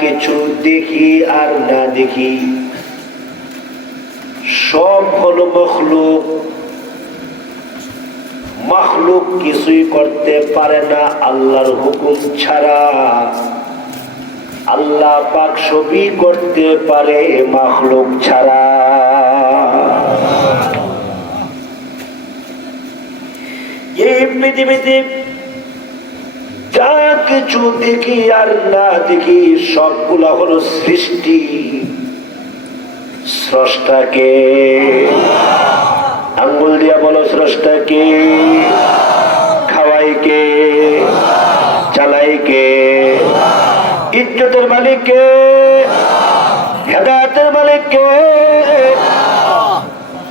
কিছু দেখি আর না দেখি সব হলো মখলুক। মখলুক কিছুই করতে পারে না আল্লাহর হুকুম ছাড়া। আল্লাহ পাক সবই করতে পারে মখলুক ছাড়া। এই পৃথিবীতে যা কিছু দেখি আর না দেখি সবগুলা হলো সৃষ্টি। স্রষ্টাকে আঙ্গুল দিয়া বলো, স্রষ্টাকে। খাওয়াই কে, চালাই কে, ইজ্জতের মালিক কে, হেদায়েতের মালিক কে,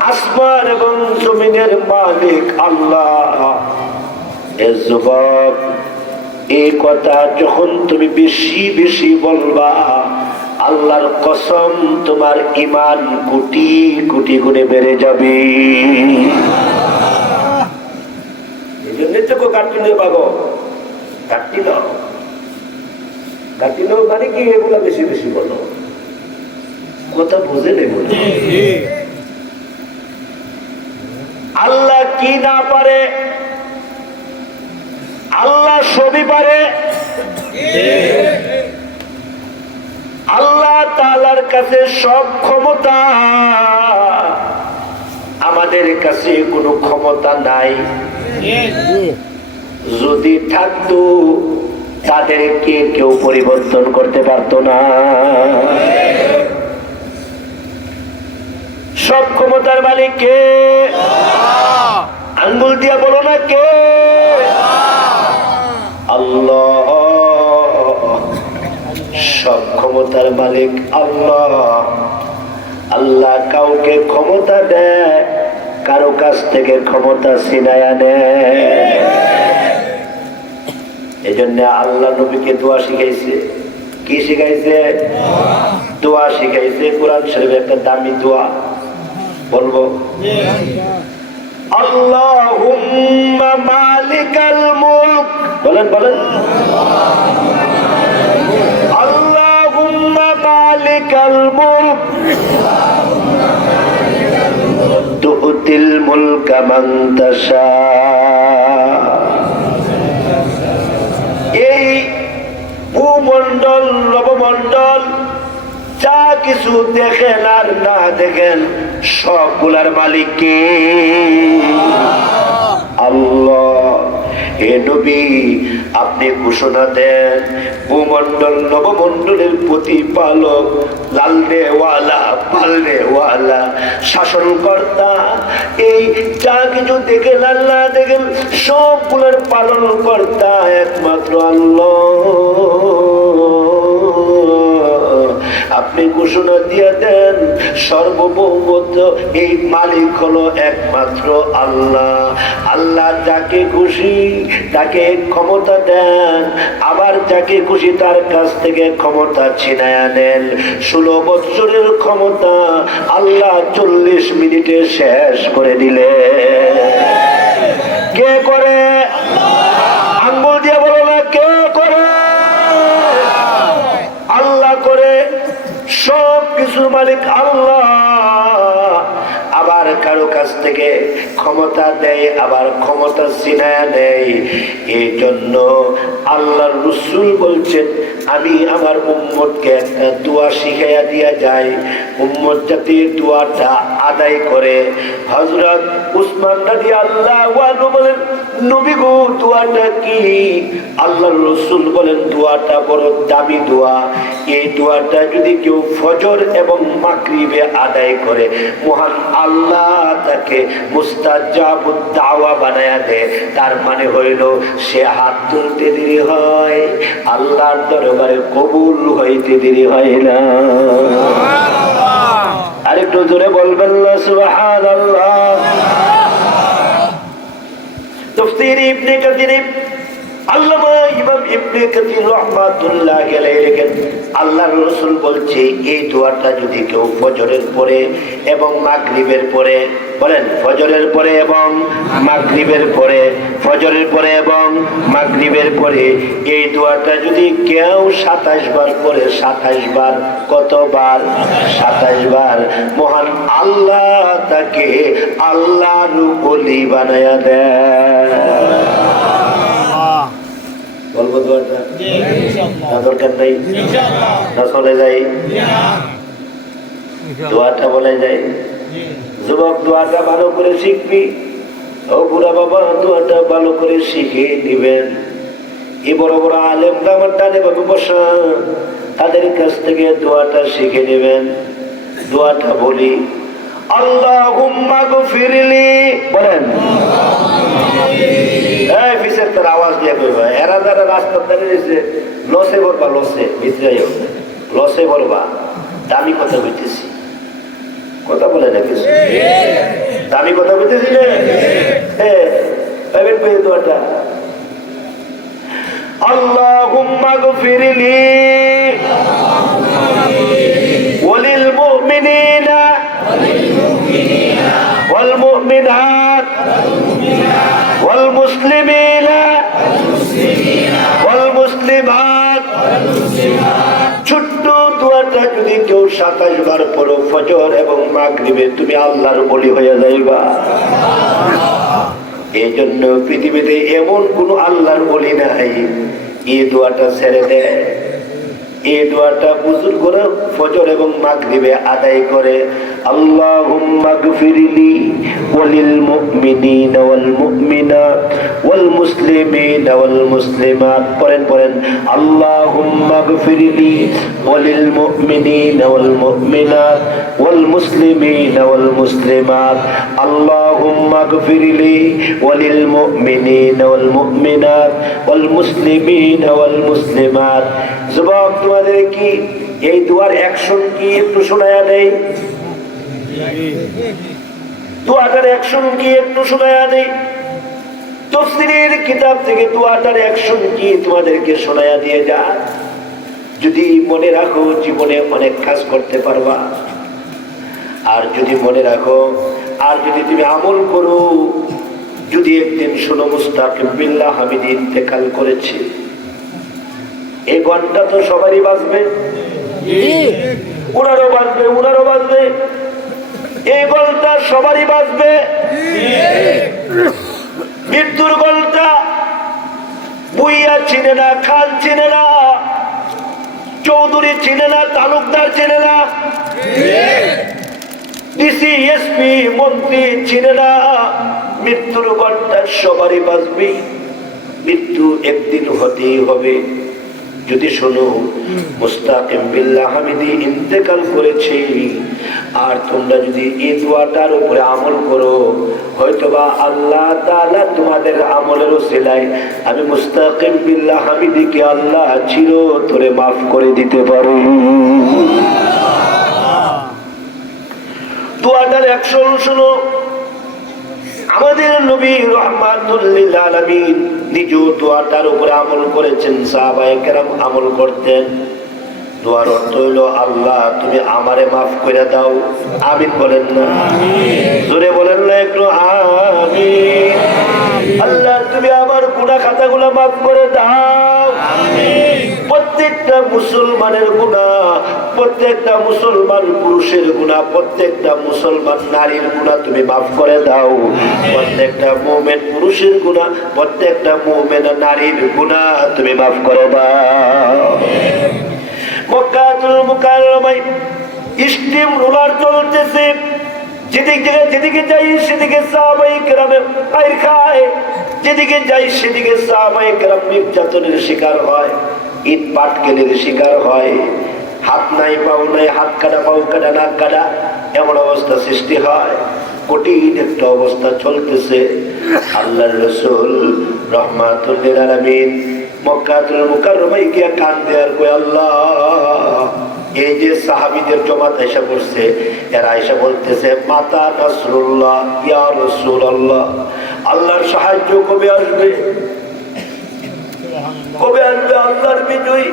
আসমান এবং জমিনের মালিক আল্লাহ। এ যুবক, এই কথা যখন তুমি বেশি বেশি বলবা, আল্লাহর কসম তোমার ঈমান কোটি কোটি গুণে বেড়ে যাবে। এই জন্য তো কাটতি নেই পাবো, কাটতি নাও, কাটতি নাও মানে কি এগুলা বেশি বেশি বলো, কথা বুঝে নেই বলো। আল্লাহ কি না পারে? আল্লাহ সবই পারে। আল্লাহ তাআলার কাছে সব ক্ষমতা, আমাদের কাছে কোনো ক্ষমতা নাই। যদি থাকতো তাদেরকে কেউ পরিবর্তন করতে পারতো না। সব ক্ষমতার মালিক কে? আঙ্গুল দিয়া বলো না কে? আল্লাহ। সব ক্ষমতার মালিক আল্লাহ। আল্লাহ কাউকে ক্ষমতা দেয়, কারো কাছ থেকে ক্ষমতা ছিনায়া নেয়। এই জন্য আল্লাহ নবীকে দোয়া শিখাইছে। কি শিখাইছে? দোয়া শিখাইছে। কোরআন শরীফের একটা দামি দোয়া বলবো। আল্লাহুম্মা মালিকাল মুলক, বলেন বলেন। আল্লাহুম্মা মালিকাল মুলক তু'তিল মুলকা মান তাশা। এই ভূমণ্ডল নবমণ্ডল যা কিছু দেখেন আর না দেখেন সবগুলার মালিক কে? আল্লাহ। হে নবী, আপনি ঘোষণা দেন ভূমণ্ডল নবমণ্ডলের প্রতিপালক, লালনেওয়ালা পালনেওয়ালা শাসনকর্তা, এই যা কিছু দেখেন আর না দেখেন সবগুলোর পালন কর্তা একমাত্র আল্লাহ। আপনি ঘোষণা দিয়ে দেন সর্বভৌমত্ব এই মালিক হলো একমাত্র আল্লাহ। আল্লাহ যাকে খুশি তাকে ক্ষমতা দেন, আবার যাকে খুশি তার কাছ থেকে ক্ষমতা ছিনায়া নেন। 16 বছরের ক্ষমতা আল্লাহ 40 মিনিটে শেষ করে দিলে। কে করে? আঙ্গুল দিয়ে বলো না কে করে? আল্লাহ করে। সব কিছুর মালিক আল্লাহ। আবার কারো কাছ থেকে ক্ষমতা দেয়, আবার ক্ষমতা ছিনায়া দেয়। এই জন্য আল্লাহর রাসূল বলছেন, আমি আমার উম্মতকে একটা দোয়া শিখাইয়া দিয়া যাই, উম্মত যাতে দোয়াটা আদায় করে। হযরত উসমান রাদিয়াল্লাহু আনহু বলেন, নবী গো দোয়াটা কি? আল্লাহর রাসূল বলেন, দোয়াটা বড় দামি দোয়া। এই দোয়াটা যদি কেউ ফজর এবং মাগরিবে আদায় করে, মহান আল্লাহ তাকে মুস্তাজাবুদ দাওয়া বানায়া দেয়। তার মানে হইল সে হাত তুলতে দেরি হয়, আল্লাহর দরবারে কবুল হইতে দেরি হয় না। আরেকটু জোরে বলবেন না সুবহানাল্লাহ। তাফসীর ইবনে কাসির আল্লামা ইমাম ইবনে কাসির রাহমাতুল্লাহ আলাইহি লেখেন, আল্লাহর রাসূল বলছে এই দোয়াটা যদি কেউ ফজরের পরে এবং মাগরিবের পরে, বলেন ফজরের পরে এবং মাগরিবের পরে, ফজরের পরে এবং মাগরিবের পরে এই দোয়াটা যদি কেউ 27 বার পরে, 27 বার, কতবার? 27 বার, মহান আল্লাহ তাকে আল্লাহর ওলি বানায়া দেয়। বলবো দোয়াটা? না দরকার নাই? না চলে যাই? দোয়াটা বলে যায়। যুবক দোয়াটা ভালো করে শিখবি, ও বুড়া বাবা দোয়াটা ভালো করে শিখে নিবেন। এই বড় বড় আলেমরা আমার ডানে বাবু বসা, তাদের কাছ থেকে দোয়াটা শিখে নেবেন। দোয়াটা বলি, আল্লাহুম্মা গফিরলি, বলেন। এই পিছের তার আওয়াজ দিয়ে কইবা, এরা যারা রাস্তার ধারে রয়েছে লসে বলবা, লসে ভিতরে লসে বলবা। দামি কথা বলতেছি, কথা বলে না কিছু, দামি কথা বলতেছি না। হ্যাঁ পাইবেন পেয়ে দোয়াটা, আল্লাহুম্মা গফিরলি ওয়ালিল মুমিনিনা ওয়াল মুমিনাত ওয়াল মুসলিমিনা ওয়াল মুসলিমাত। ছোট্ট দোয়াটা যদি কেউ 27 বার পড়ো ফজর এবং মাগরিবে, তুমি আল্লাহর ওলি হয়ে যাইবা। এই জন্য পৃথিবীতে এমন কোন আল্লাহর ওলি নাই এই দোয়াটা ছেড়ে দেয়। এই দোয়াটা বুজুর্গরা ফজর এবং মাগরিবে আদায় করে। আল্লাহুম্মা গফিরলি ওয়ালিল মুমিনিনা ওয়াল মুমিনাত ওয়াল মুসলিমিনা ওয়াল মুসলিমাত। পড়েন আল্লাহুম্মা গফিরলি ওয়ালিল মুমিনিনা ওয়াল মুমিনাত ওয়াল মুসলিমিনা ওয়াল মুসলিমাত। আল্লাহুম্মা গফিরলি ওয়ালিল মুমিনিনা ওয়াল মুমিনাত ওয়াল মুসলিমিনা ওয়াল মুসলিমাত। যুবক তোমাদের কি এই দোয়ার অ্যাকশন কি একটু শোনায়া দেই? দোয়াটার অ্যাকশন কি একটু শোনায়া দেই? তাফসীরের কিতাব থেকে দোয়াটার অ্যাকশন কি তোমাদেরকে শোনায়া দিয়ে যা। যদি মনে রাখো জীবনে অনেক কাজ করতে পারবা। আর যদি মনে রাখো, আর যদি তুমি আমল করো, যদি একদিন শোনো মুস্তাকিম বিল্লাহ হামিদি ইন্তেকাল করেছে, এই ঘন্টা তো সবারই বাজবে, উনারও বাজবে, উনারও বাজবে, এই ঘন্টা সবারই বাজবে। মৃত্যুর ঘন্টা বুইয়া চিনে না, খান চিনে না, চৌধুরী চিনে না, তালুকদার চিনে না, ডিসি এসপি মন্ত্রী চিনে না। মৃত্যুর ঘন্টা সবারই বাজবে, মৃত্যু একদিন হতেই হবে। যদি শোনো মুস্তাকিম বিল্লাহ হামিদি ইন্তেকাল করেছে, আর তোমরা যদি এই দোয়াটার উপরে আমল করো, হয়তোবা আল্লাহ তাআলা তোমাদের আমলের ওসিলায় আমি মুস্তাকিম বিল্লাহ হামিদিকে আল্লাহ চিরতরে মাফ করে দিতে পারি। দোয়াটার অ্যাকশন শোনো। আমাদের নবী রাহমাতুল লিল আলামিন নিজেও দোয়াটার উপরে আমল করেছেন, সাহাবায়ে কেরাম আমল করতেন। দোয়ার অর্থ হলো, আল্লাহ তুমি আমারে মাফ করে দাও। আমিন বলেন না? জোরে বলেন না একটু আমিন। আল্লাহ তুমি আমার গুনাহ খাতাগুলো মাফ করে দাও। প্রত্যেকটা মুসলমানের গুনাহ, প্রত্যেকটা মুসলমান পুরুষের গুনাহ, প্রত্যেকটা মুসলমান নারীর গুনাহ তুমি মাফ করে দাও। প্রত্যেকটা মুমিন পুরুষের গুনাহ, প্রত্যেকটা মুমিনা নারীর গুনাহ তুমি মাফ করে দাও। মক্কাতুল মুকাররমায় স্টিম রোলার চলতেছে, যেদিকে যাই সেদিকে সাহাবায়ে কেরামের পায়ের খায়, যেদিকে যাই সেদিকে সাহাবায়ে কেরাম নির্যাতনের শিকার হয়, ইট পাটকেলের শিকার হয়, হাত নাই পাও নাই, হাত কাটা পাও কাটা নাক কাটা, এমন অবস্থা সৃষ্টি হয়। কঠিন একটা অবস্থা চলতেছে। আল্লাহর রাসূল রাহমাতুল লিল আলামিন মক্কাতুল মুকাররমায় গিয়া কান্দে আর কয়, আল্লাহ এই যে সাহাবীদের জমাত এসে পড়ছে, এরা এসে বলতেছে মাতা নাসরুল্লাহ ইয়া রাসূলুল্লাহ, আল্লাহর সাহায্য কবে আসবে? কবে আসবে আল্লাহর বিজয়?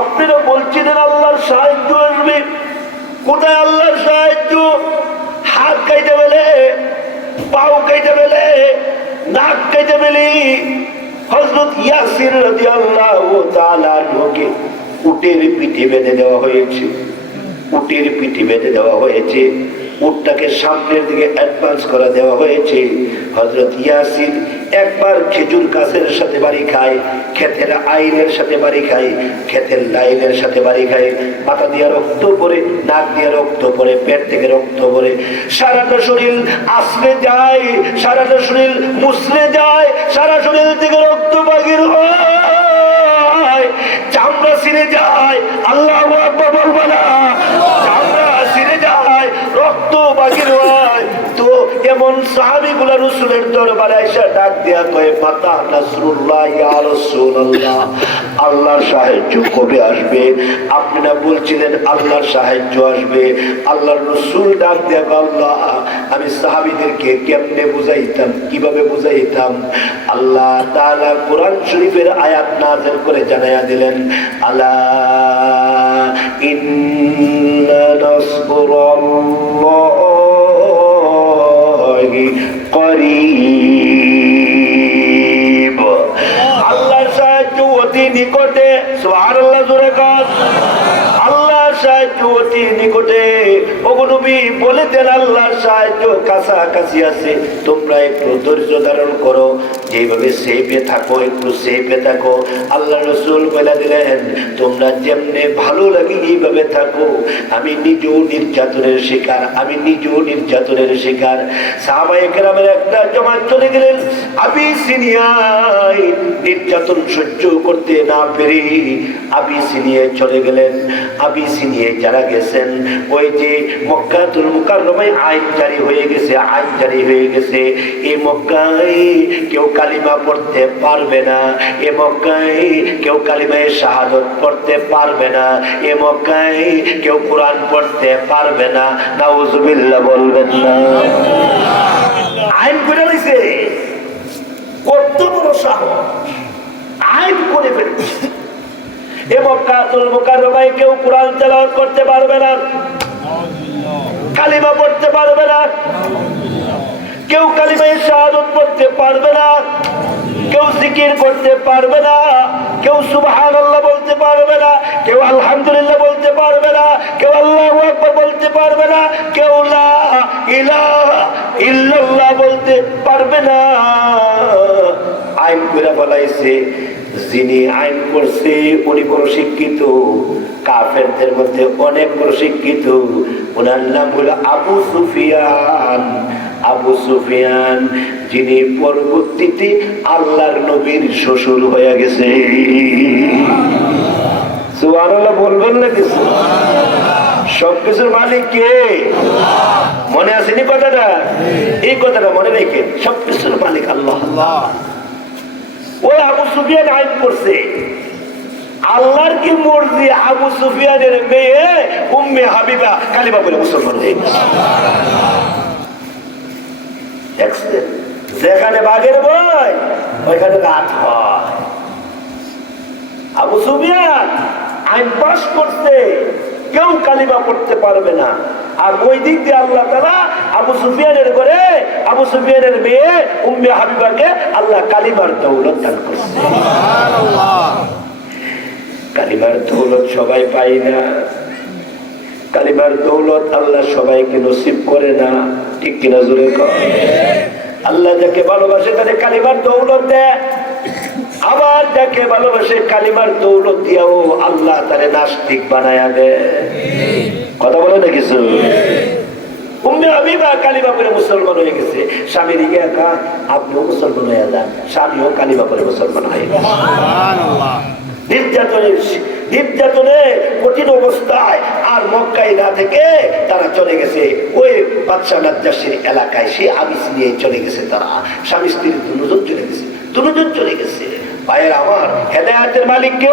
আপনারা বলছিলেন আল্লাহর সাহায্য আসবে, কোথায় আল্লাহর সাহায্য? হাত কাইতে পেলে, পাও কাইতে পেলে, নাক কাইতে পেলে হযরত ইয়াসির রাদিয়াল্লাহু তাআলা আনহুকে উটের পিঠে বেঁধে দেওয়া হয়েছে। উটের পিঠে বেঁধে দেওয়া হয়েছে, উটটাকে সামনের দিকে অ্যাডভান্স করে দেওয়া হয়েছে। হযরত ইয়াসির একবার খেজুর গাছের সাথে বাড়ি খায়, ক্ষেতের আইনের সাথে বাড়ি খায়, ক্ষেতের লাইনের সাথে বাড়ি খায়। মাথা দিয়ে রক্ত পড়ে, নাক দিয়ে রক্ত পড়ে, পেট থেকে রক্ত পড়ে, সারাটা শরীর আশ্রে যায়, সারাটা শরীর মুসরে যায়, সারা শরীর থেকে রক্ত বাগির হয়, চামড়া ছিঁড়ে যায়। আল্লাহু আকবার বলবো না? চামড়া ছিঁড়ে যায়, রক্ত বাগির হয়। তো এমন সাহাবীগুলা রাসূলের দরবারে এসে ডাক দিয়া কয়, মাতা নাসরুল্লাহ ইয়া রাসূলুল্লাহ, আল্লাহর সাহায্য কবে আসবে? আপনারা বলছিলেন আল্লাহর সাহায্য আসবে। আল্লাহর রাসূল ডাক দিয়া কয়, আল্লাহ আমি সাহাবীদেরকে কেমনে বুঝাইতাম, কিভাবে বুঝাইতাম? আল্লাহ তাআলা কোরআন শরীফের আয়াত নাযিল করে জানায়া দিলেন, আলা ইন্না নাসরুল্লাহি করিব। আল্লাহর সাহায্য অতি নিকটে। সুবহানাল্লাহ, জোরে কাজ। আল্লাহর সাহায্য অতি নিকটে। ওগো নবী বলে দেন আল্লাহর সাহায্য কাছাকাছি আছে, তোমরা একটু ধৈর্য ধারণ করো, যেভাবে সেফে থাকো একটু সেফে থাকো। আল্লাহ রাসূল বলে দিলেন, তোমরা যেমনে ভালো লাগে এইভাবে থাকো। আমি নিজেও নির্যাতনের শিকার, আমি নিজেও নির্যাতনের শিকার। সাহাবায়ে কেরামের একটা জমাত চলে গেলেন আবিসিনিয়ায়, নির্যাতন সহ্য করতে না পেরে আবিসিনিয়ায় চলে গেলেন। আবিসিনিয়ায় যারা গেছেন, ওই যে মক্কাতুল মুকাররমায় আইন জারি হয়ে গেছে, আইন জারি হয়ে গেছে। এই মক্কায় কেউ কালিমা পড়তে পারবে না, এ মক্কায় কেউ কালিমায়ে শাহাদাত পড়তে পারবে না, এ মক্কায় কেউ কোরআন পড়তে পারবে না। নাউজুবিল্লাহ বলবেন না? আইন করে দিয়েছে, কত বড় সাহস! আইন করে ফেলেছে। এ মক্কাতুল মুকাররমায় কেউ কোরআন তেলাওয়াত করতে পারবে না, কালিমা পড়তে পারবে না, কেউ কালিমায়ে শাহাদাত পড়তে পারবে না, কেউ জিকির করতে পারবে না, কেউ সুবহানাল্লাহ বলতে পারবে না, কেউ আলহামদুলিল্লাহ বলতে পারবে না, কেউ আল্লাহু আকবার বলতে পারবে না, কেউ লা ইলাহা ইল্লাল্লাহ বলতে পারবে না। আইন করে বলাইছে, যিনি আইন করছে উনি বড় শিক্ষিত, কাফেরদের মধ্যে অনেক বড় শিক্ষিত। ওনার নাম হলো আবু সুফিয়ান। আবু সুফিয়ান, যিনি পরবর্তীতে আল্লাহর নবীর শ্বশুর হয়ে গেছে। সুবহানাল্লাহ বলবেন না কিছু? সবকিছুর মালিক কে? মনে আসেনি কথাটা? এই কথাটা মনে রেখে, সবকিছুর মালিক আল্লাহ। ওই আবু সুফিয়ান আইন করছে, আল্লাহর কি মর্জি, আবু সুফিয়ানের মেয়ে উম্মে হাবিবা কালিমা বলে মুসলমান হয়ে গেছে। যেখানে বাঘের ভয় ওইখানে রাত হয়। আবু সুফিয়ান আইন পাস করছে, কেউ কালিমা পড়তে পারবে না। আর ওই দিক দিয়ে আল্লাহ তাআলা আবু সুফিয়ানের ঘরে আবু সুফিয়ানের মেয়ে উম্মে হাবিবাকে আল্লাহ কালিমার দৌলত দান করছে। সুবহানাল্লাহ। কালিমার দৌলত সবাই পায় না, কালিমার দৌলত আল্লাহ সবাইকে নসিব করে না, ঠিক কিনা জোরে কয়? আল্লাহ যাকে ভালোবাসে তাদের কালিমার দৌলত দেয়, আবার যাকে ভালোবাসে কালিমার দৌলত দিয়াও আল্লাহ তারে নাস্তিক বানায়া দেয়। কথা বলে না কিছু? উম্মে হাবিবা কালিমা পড়ে মুসলমান হয়ে গেছে। স্বামী দিকে একা, আপনিও মুসলমান হয়ে যান, স্বামীও কালিমা পড়ে মুসলমান হয়ে গেছে। সুবহানাল্লাহ। নির্যাতনে কঠিন অবস্থায় আর মক্কায় না থেকে তারা চলে গেছে ওই বাদশা নাজ্জাশীর এলাকায়, সে আবিসিনিয়া চলে গেছে। তারা স্বামী স্ত্রী দুজন চলে গেছে, দুজন চলে গেছে। ভাইয়ের আমার, হেদায়েতের মালিক কে?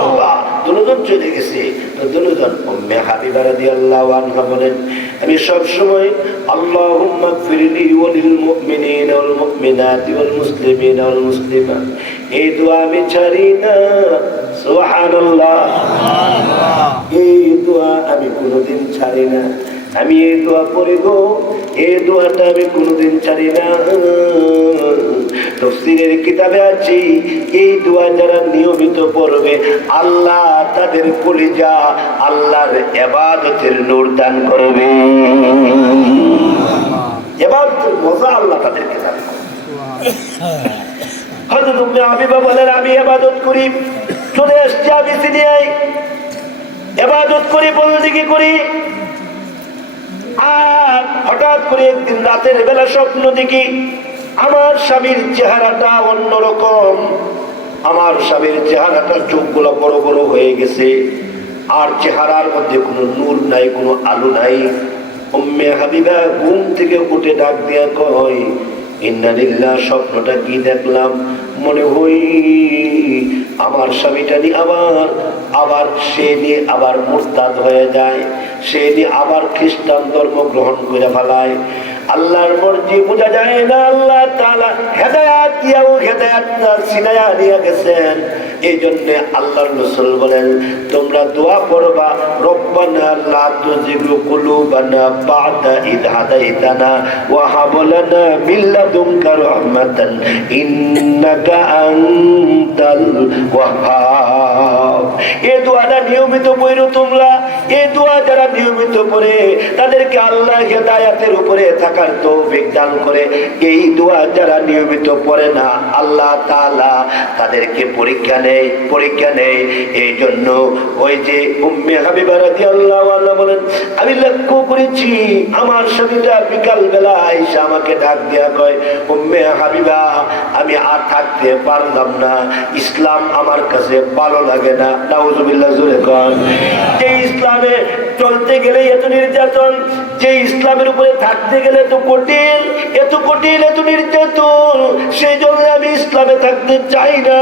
আল্লাহ। দুজন চলে গেছে, তো দুজন উম্মে হাবিবা রাদিয়াল্লাহু আনহা বলেন, আমি সব সময় আল্লাহুম্মা গফিরলি ওয়া লিল মুমিনিনা ওয়াল মুমিনাতি ওয়াল মুসলিমিনা ওয়াল মুসলিমাত, এই দোয়া আমি ছাড়ি না। সুবহানাল্লাহ। এই দোয়া আমি কোনোদিন ছাড়ি না। আমি এই দোয়া পড়ি গো, এই দোয়াটা আমি কোনোদিন ছাড়ি না। তাফসীরের কিতাবে আছে, এই দোয়া যারা নিয়মিত পড়বে আল্লাহ তাদের কলিজা আল্লাহর ইবাদতের নূর দান করবে। ইবাদতের মজা আল্লাহ তাদেরকে দান করবে। হযরত উম্মে হাবিবা বলেন, আমি ইবাদত করি, চলে এসছি আমি সিরিয়ায়, ইবাদত করি, বন্দেগী করি। আর হঠাৎ করে একদিন রাতের বেলা স্বপ্ন দেখি আমার স্বামীর চেহারাটা অন্যরকম। আমার স্বামীর চেহারাটা চোখগুলো বড় বড় হয়ে গেছে, আর চেহারার মধ্যে কোনো নূর নাই, কোনো আলো নাই। উম্মে হাবিবা ঘুম থেকে উঠে ডাক দিয়া কয়, ইন্না লিল্লাহ, স্বপ্নটা কি দেখলাম? মনে হই আমার স্বামীটা নিয়ে আবার সে নিয়ে আবার মুরতাদ হয়ে যায়, সে নিয়ে আবার খ্রিস্টান ধর্ম গ্রহণ করে ফেলায়। আল্লাহর মর্জি বোঝা যায় না। আল্লাহ তাআলা হেদায়েত দিয়াও হেদায়েত ছিনায়া দিয়ে গেছেন। এই জন্য আল্লাহর রাসূল বলেন, তোমরা দোয়া করবা, রব্বানা লা তুযিগ কুলুবানা বা'দা ইদ হাদাইতানা ওয়া হাব লানা মিন লাদুনকা রাহমাতান ইন্নাকা আনতাল ওয়াহ্হাব। এই দোয়াটা নিয়মিত পড়ো তোমরা। এই দোয়া যারা নিয়মিত পড়ে তাদেরকে আল্লাহ হেদায়েতের উপরে থাকার তৌফিক দান করে। এই দোয়া যারা নিয়মিত পড়ে না আল্লাহ তাআলা তাদেরকে পরীক্ষা নেই। এই জন্য ওই যে উম্মে হাবিবা রাদিয়াল্লাহু আনহা বলেন, আমি লক্ষ্য করেছি আমার স্বামীটা বিকাল বেলা আয়েশা আমাকে ডাক দিয়া কয়, উম্মে হাবিবা আমি আর থাকতে পারলাম না, ইসলাম আমার কাছে ভালো লাগে না। নাউজুবিল্লাহ, জোরে কোন। যে ইসলামে চলতে গেলে এত নির্যাতন, যে ইসলামের উপরে থাকতে গেলে এত কঠিন, এত নির্যাতন, সেই জন্য আমি ইসলামে থাকতে চাই না।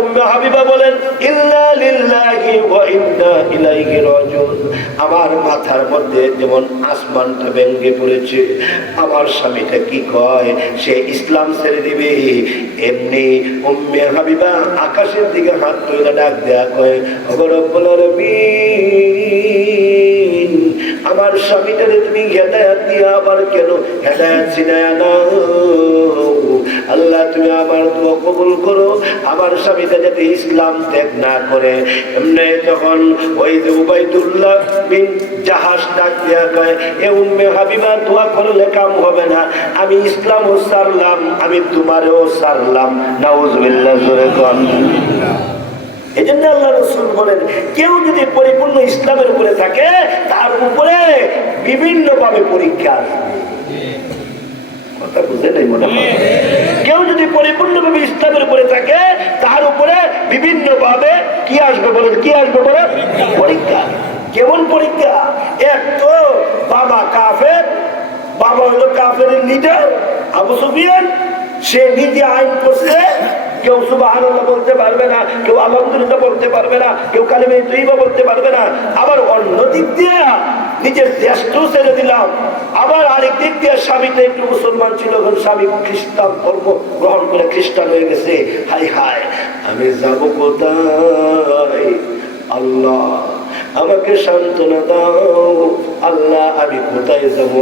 উম্মে হাবিবা বলেন, ইন্না লিল্লাহি ওয়া ইন্না ইলাইহি রাজিউন। আমার মাথার মধ্যে যেমন আসমানটা ভেঙে পড়েছে, আমার স্বামীটা কি কয় সে ইসলাম ছেড়ে দিবে, এমনি উম্মে হাবিবা আকাশের দিকে হাত তুলে ডাক দেয়া কয়, ওগো রব্বুল আলামিন, আমার স্বামীটারে তুমি হেদায়েত দিয়া আবার কেন হেদায়েত ছিনায়া নাও? আল্লাহ তুমি আমার দোয়া কবুল করো, আমার স্বামীটা যাতে ইসলাম ত্যাগ না করে। এমনি তখন ওই যে উবাইদুল্লাহ বিন জাহাজ ডাক দিয়া কয়, এ উম্মে হাবিবা দোয়া করলে কাম হবে না, আমি ইসলামও ছাড়লাম, আমি তোমারও ছাড়লাম। নাউজুবিল্লাহ, জোরে কোন। এই জন্য আল্লাহ রাসূল বলেন, কেউ যদি পরিপূর্ণ ইসলামের উপরে থাকে তার উপরে বিভিন্ন ভাবে পরীক্ষা আসবে। কথা বুঝে নাই মনে হয়? কেউ যদি পরিপূর্ণভাবে ইসলামের উপরে থাকে তার উপরে বিভিন্ন ভাবে কি আসবে বলেন? কি আসবে বলেন? পরীক্ষা। কেমন পরীক্ষা? এক তো বাবা কাফের, বাবা হলো কাফের লিডার আবু সুফিয়ান, সে নিজে আইন করছে, কেউ সুবহানাল্লাহ বলতে পারবে না, কেউ আলহামদুলিল্লাহ বলতে পারবে না, কেউ কালিমা তাইয়্যিবা বলতে পারবে না। আবার অন্য দিক দিয়ে নিজের দেশটাও ছেড়ে দিলাম। আবার আরেক দিক দিয়ে স্বামীটা একটু মুসলমান ছিল, এখন স্বামী খ্রিস্টান ধর্ম গ্রহণ করে খ্রিস্টান হয়ে গেছে। হাই হাই, আমি যাব কোথায়? আল্লাহ আমাকে সান্ত্বনা দাও। আল্লাহ আমি কোথায় যাব?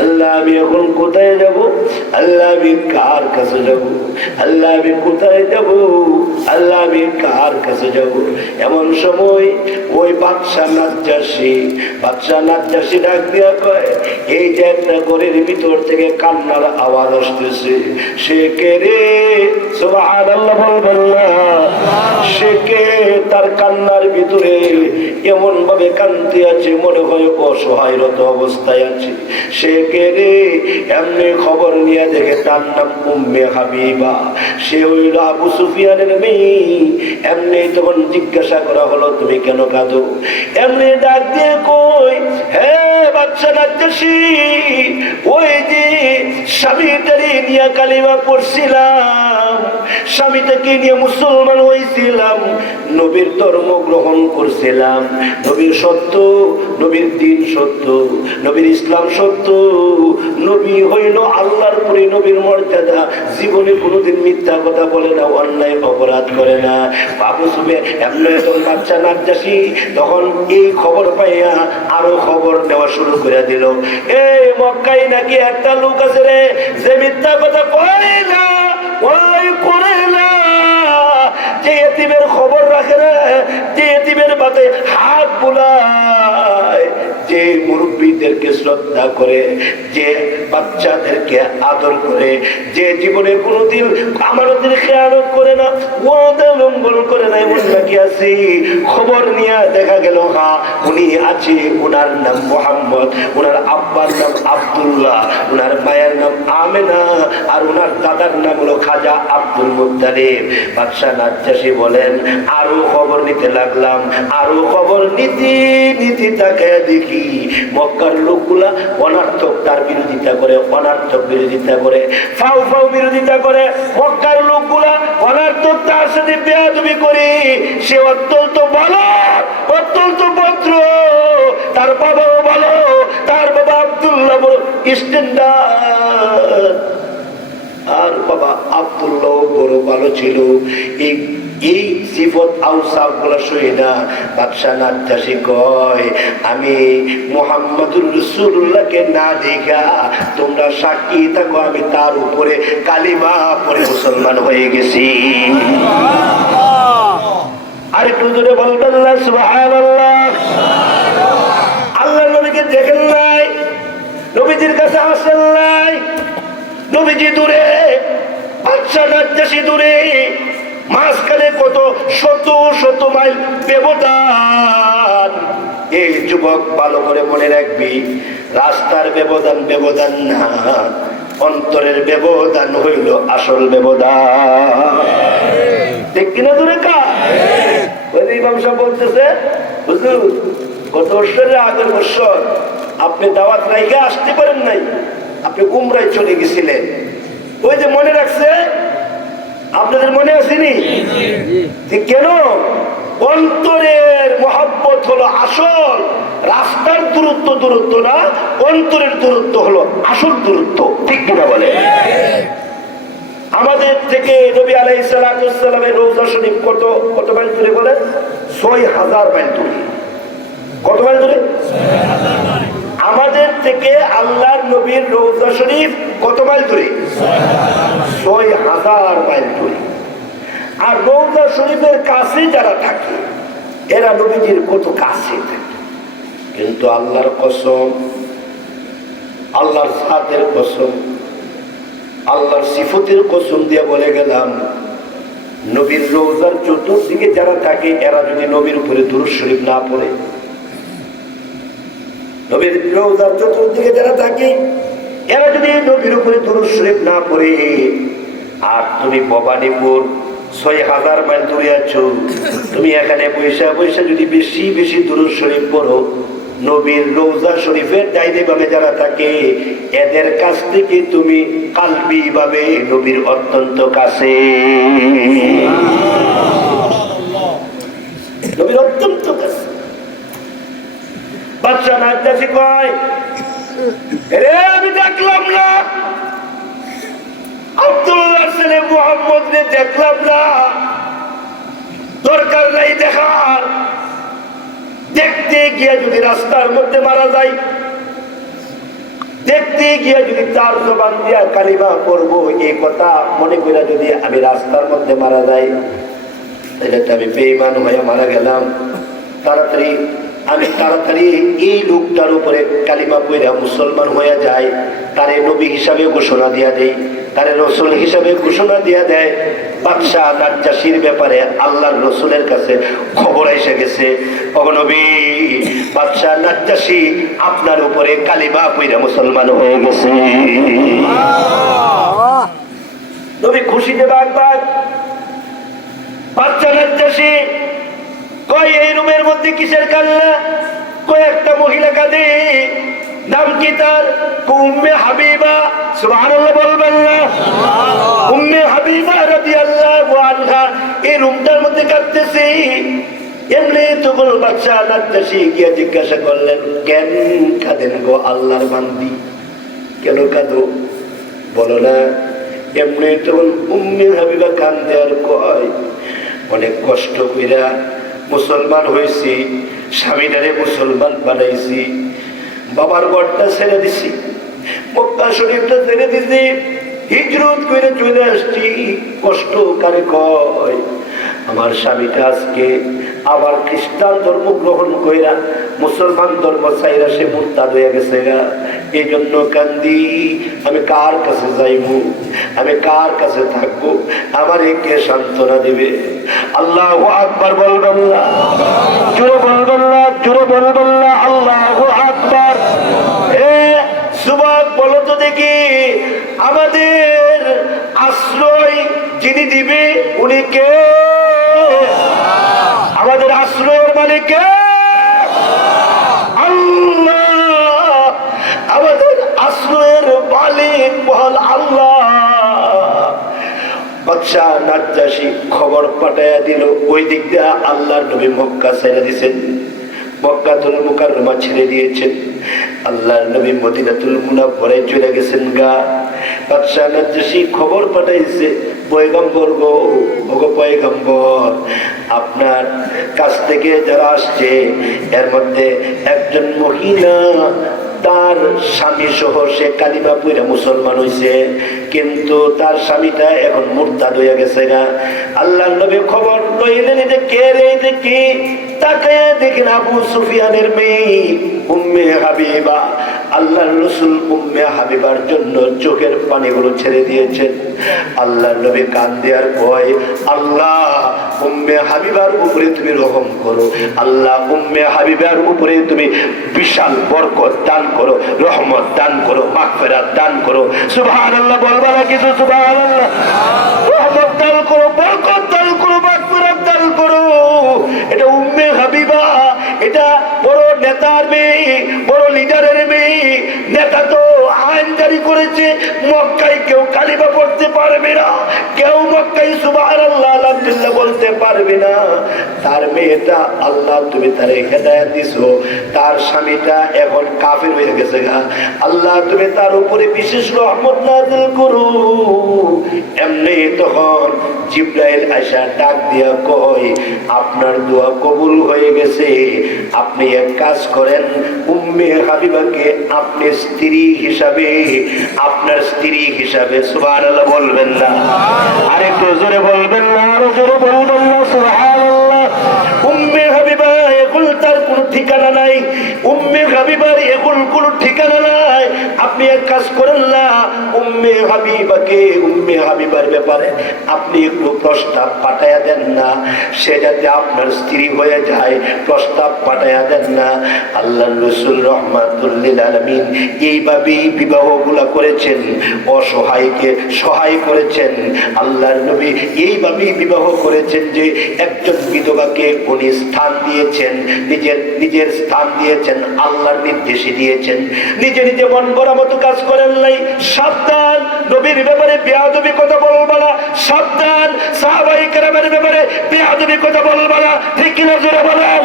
আল্লাহ আমি এখন কোথায় যাব? আল্লাহ আমি কার কাছে যাব? আল্লাহ আমি কোথায় যাব? আল্লাহ আমি কার কাছে যাব? এমন সময় ওই বাদশা নাজ্জাশী ডাক দিয়া কয়, এই যে একটা ঘরের ভিতর থেকে কান্নার আওয়াজ আসতেছে, সে কে রে? সুবহানাল্লাহ বলবেন না? সে কে? তার কান্নার ভিতরে এমন ভাবে কান্তি আছে, মনে হয় অসহায়রত অবস্থায় আছে। সে কে রে? এমনি খবর নিয়ে দেখে তার নাম উম্মে হাবিবা, সে হইল আবু সুফিয়ানের মেয়ে। এমনি তখন জিজ্ঞাসা করা হলো, তুমি কেন কাঁদো? এমনি ডাক দিয়ে কই, হে বাদশা নাজ্জাশী, ওই যে স্বামীটারে নিয়ে কালিমা পড়ছিলাম, স্বামীটাকে নিয়ে মুসলমান হয়েছিলাম, নবীর ধর্ম গ্রহণ করছিলাম, নবীর সত্য, নবীর দিন সত্য, নবীর ইসলাম সত্য, নবী হইল আল্লাহর পরে নবীর মর্যাদা, জীবনে কোনো কোনোদিন মিথ্যা কথা বলে না, অন্যায় অপরাধ করে না। আবু সুফিয়ান এমনি যখন বাচ্চা নাজ্জাশী তখন এই খবর পাইয়া আরো খবর নেওয়া শুরু করে দিল, এই মক্কায় নাকি একটা লোক আছে রে, যে মিথ্যা কথা কয় না, অন্যায় করে না, যে এতিমের খবর রাখে না, যে এতিমের বাতে হাত বুলায়, যে মুরব্বীদেরকে শ্রদ্ধা করে, যে বাচ্চাদেরকে আদর করে, যে জীবনে কোনোদিন আমানতের খেয়ানত করে না, ওয়াদা লঙ্ঘন করে না, এমন নাকি আছে। খবর নিয়ে দেখা গেল উনি আছে, ওনার নাম মোহাম্মদ, ওনার আব্বার নাম আব্দুল্লাহ, ওনার মায়ের নাম আমেনা, আর ওনার দাদার নাম হলো খাজা আব্দুল মুত্তালিব। বাদশা নাজ্জাশী বলেন, আরো খবর নিতে লাগলাম, আরো খবর নীতি তাকে দেখি মক্কার লোকগুলা অনার্থক তার বিরোধিতা করে, অনার্থক বিরোধিতা করে, ফাউ ফাউ বিরোধিতা করে। মক্কার লোকগুলা অনার্থক তার সাথে বেয়াদবি করি, সে অত্যন্ত ভালো, অত্যন্ত ভদ্র, তার বাবাও ভালো, তার বাবা আব্দুল্লাহ স্ট্যান্ডার্ড, আর বাবা আব্দুল্লাহ বড় ভালো ছিল। এই সিফত আওসাফ গুলা শুই না বাদশা নাজ্জাশী কয়, আমি মুহাম্মদুর রাসূলুল্লাহকে না দেখা তোমরা সাক্ষী থাকো, আমি তার উপরে কালিমা পড়ে মুসলমান হয়ে গেছি। আরেকটু জোরে বলবেন না সুবহানাল্লাহ। আল্লাহর নবীকে দেখেন নাই, নবীজির কাছে আসেন নাই, নবীজি দূরে, বাদশা নাজ্জাশী দূরে, মাঝখানে কত শত শত মাইল ব্যবধান। এই যুবক ভালো করে মনে রাখবি, রাস্তার ব্যবধান না, অন্তরের ব্যবধান হইল আসল ব্যবধান। ঠিক কিনা দূরে কা ইমাম সাহেব বলতেছে, হুজুর গত বছরের আগের বছর আপনি দাওয়াত রাইখা আসতে পারেন নাই, আপনি উমরায় চলে গেছিলেন, ওই যে মনে রাখছে, আপনাদের মনে আসেনি? কেন? অন্তরের মহব্বত হলো আসল, রাস্তার দূরত্ব না, অন্তরের দূরত্ব হলো আসল দূরত্ব। ঠিক কিনা বলে? আমাদের থেকে নবী আলাইহিস সালামের রওজা শরীফ কত মাইল দূরে বলে? ৬০০০ মাইল দূরে। কত মাইল দূরে? আমাদের থেকে আল্লাহর নবীর রওজা শরীফ কত মাইল দূরে? ৬০০০ মাইল দূরে। আর রওজা শরীফের কাছে যারা থাকে এরা নবীজির কত কাছে থাকে। কিন্তু আল্লাহর কসম, আল্লাহর জাতের কসম, আল্লাহর সিফতের কসম দিয়ে বলে গেলাম, নবীর রওজার চতুর্দিকে যারা থাকে এরা যদি নবীর উপরে দুরূদ শরীফ না পড়ে, নবীর রওজার চতুর্দিকে যারা থাকে এরা যদি নবীর উপরে দুরূদ শরীফ না পড়ে, আর তুমি ভবানীপুর ৬০০০ মাইল দূরে আছো, তুমি এখানে বৈশা যদি বেশি বেশি দুরূদ শরীফ পড়ো, নবীর রওজা শরীফের ডাইনে বামে যারা থাকে এদের কাছ থেকে তুমি কালবি ভাবে নবীর অত্যন্ত কাছে, নবীর অত্যন্ত কাছে। বাদশা নাজ্জাশী কয়, রে আমি দেখলাম না আব্দুল্লাহর ছেলে মুহাম্মদকে, দেখলাম না, দরকার নাই দেখার, দেখতে গিয়ে যদি রাস্তার মধ্যে মারা যায়, দেখতে গিয়ে যদি তার জবান দিয়া কালিমা পড়বো এই কথা মনে করে যদি আমি রাস্তার মধ্যে মারা যাই, তাহলে তো আমি বেঈমান হয়ে মারা গেলাম। আমি তাড়াতাড়ি এই লোকটার উপরে কালিমা পড়া মুসলমান হয়ে যায়, তারে নবী হিসাবে ঘোষণা দিয়া দেয়, তারে রসুল হিসাবে ঘোষণা দিয়া দেয়। বাদশা নাজ্জাশীর ব্যাপারে আল্লাহর রসুলের কাছে খবর এসে গেছে, ও নবী, বাদশা নাজ্জাশী আপনার উপরে কালিমা পড়া মুসলমান হয়ে গেছে। নবী খুশিতে বাগবাগ। বাদশা নাজ্জাশী কয়, এই রুমের মধ্যে কিসের কান্না? কয়েকটা মহিলা কাঁদে, নাম কি তার? উম্মে হাবিবা। সুবহানাল্লাহ বলবেন না? উম্মে হাবিবা রাদিয়াল্লাহু আনহা এই রুমটার মধ্যে কাঁদতেছে। এমনি তখন বাদশা নাজ্জাশী গিয়ে জিজ্ঞাসা করলেন, কেন কাঁদেন গো আল্লাহর বান্দি, কেন কাঁদো? বলো না। এমনি তখন উম্মে হাবিবা কান্দে আর কয়, অনেক কষ্ট কইরা মুসলমান হয়েছি, স্বামীটারে মুসলমান বানাইছি, বাবার ঘরটা ছেড়ে দিছি, মক্কা শরীফটা ছেড়ে দিছি, হিজরত করে চলে আসছি, কষ্ট কারে কয়। আমার স্বামীটা আজকে আবার খ্রিস্টান ধর্ম গ্রহণ কইরা মুসলমান ধর্ম চাইরা সে মুরতাদ হয়ে গেছে গা, এই জন্য কান্দি। আমি কার কাছে যাইব, আমি কার কাছে থাকবো, আমার কে সান্ত্বনা দিবে? আল্লাহু আকবার বলবেন না? জোরে বলবেন না? জোরে বলবেন না? আল্লাহু আকবার। যুবক বলো তো দেখি, আমাদের আশ্রয় যিনি দিবে উনি কে? আমাদের আশ্রয়ের মালিক কে? আল্লাহ। আমাদের আশ্রয়ের মালিক মহান আল্লাহ। বাদশা নাজ্জাশী খবর পাঠাইয়া দিল, ওই দিক দিয়ে আল্লাহর নবী মক্কা ছেড়ে দিয়েছেন, মক্কাতুল মুকাররমা ছেড়ে দিয়েছেন, আল্লাহর নবী মদিনাতুল মুনাওয়ারায় চলে গেছেন গা। বাদশা নাজ্জাশী খবর পাঠাইছে, পয়গম্বর গো, ওগো পয়গম্বর, আপনার কাছ থেকে যারা আসছে এর মধ্যে একজন মহিলা, তার স্বামী সহ সে কালিমা পড়ে মুসলমান হইছে, কিন্তু তার স্বামীটা এখন মুরতাদ হইয়া গেছে গা। আল্লাহর নবী খবর লইলেন, যে কে রে, দেখি তাকে দেখেন আবু সুফিয়ানের মেয়ে উম্মে হাবিবা। আল্লাহর রাসূল উম্মে হাবিবার জন্য চোখের পানিগুলো ছেড়ে দিয়েছেন। আল্লাহর নবী কান্দে আর কয়, আল্লাহ উম্মে হাবিবার উপরে তুমি রহম করো, আল্লাহ উম্মে হাবিবার উপরে তুমি বিশাল বরকত দান করো, রহমত দান করো, মাগফিরাত দান করো। সুবহানাল্লাহ বলবা না কিছু? সুবহানাল্লাহ। রহমত দান করো, বরকত দান করো, মাগফিরাত দান করো। এটা উম্মে হাবিবা, এটা বড় নেতার মেয়ে, বড় লিডারের মেয়ে। নেতা তো আইন জারি করেছে, মক্কায় কেউ কালিমা পড়তে পারবে না, কেউ মক্কায় সুবহানাল্লাহ আলহামদুলিল্লাহ বলতে পারবে না। তার মেয়েটা আল্লাহ তুমি তার হেদায়েত দিছো, তার স্বামীটা এখন কাফের হয়ে গেছে গা, আল্লাহ তুমি তার উপরে বিশেষ রহমত নাযিল করো। এমনি তখন জিবরাইল আয়েশা ডাক দিয়া কয়, আপনার দোয়া কবুল হয়ে গেছে, আপনি এক কাজ করেন, উম্মে হাবিবাকে আপনি স্ত্রী হিসাবে, আপনার স্ত্রী হিসাবে, সুবহানাল্লাহ বলবেন না? আরেকটু জোরে বলবেন না? আরো জোরে বলবেন না? সুবহানাল্লাহ। উম্মে হাবিবা এখন তার কোনো ঠিকানা নাই, উম্মে হাবিবার এখন কোনো ঠিকানা নাই। আপনি এক কাজ করেন না, উম্মে হাবিবাকে, উম্মে হাবিবার ব্যাপারে আপনি একটু প্রস্তাব পাঠাইয়া দেন না, সে যাতে আপনার স্ত্রী হয়ে যায়, প্রস্তাব পাঠাইয়া দেন না। আল্লাহর রাসূল রাহমাতুল লিল আলামিন এইভাবেই বিবাহগুলা করেছেন, অসহায়কে সহায় করেছেন। আল্লাহর নবী এইভাবেই বিবাহ করেছেন যে একজন বিধবাকে উনি স্থান দিয়েছেন, নিজের স্থান দিয়েছেন, আল্লাহর নির্দেশে দিয়েছেন। নিজে নিজে মন গড়া মতো কাজ করেন নাই। সাবধান, নবীর ব্যাপারে বেয়াদবি কথা বলবা না, সাবধান, সাহাবায়ে কেরামের ব্যাপারে বেয়াদবি কথা বলবা না। ঠিক কিনা জোরে বলেন?